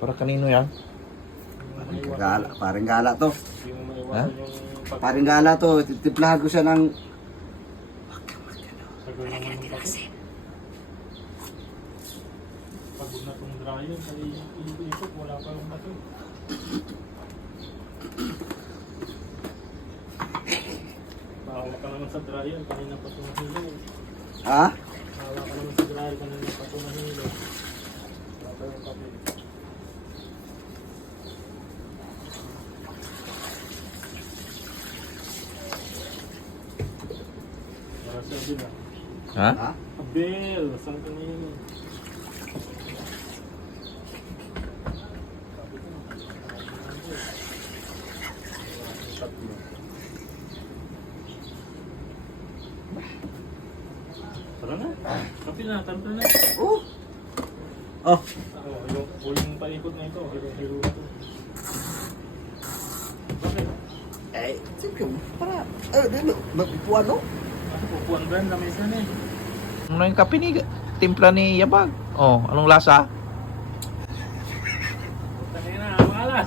Para kanino yan? Parang gala to. Ha? Parang gala to. Titimplahan ko siya ng... Pagod na itong dryer, kaya inisip, wala pa yung bato. Bawa ka naman sa dryer, kanina pa ito nahilo. Ha? Bawa ka naman sa dryer, kanina pa ito nahilo. Wala pa yung kape. Para sa Abel ah. Ha? Ha? Abel, saan ka nahilo? Tara na. Kapi na, tara na. Oh! Oh, Yung huling paikot na ito, hiro na ito. Bakit? Eh, sige. Para... dito. Magpupuan, no? Pupuan ba na mesa na eh. ano yung kape ni timpla ni Yabag? Oh, anong lasa? Tangina na, malas.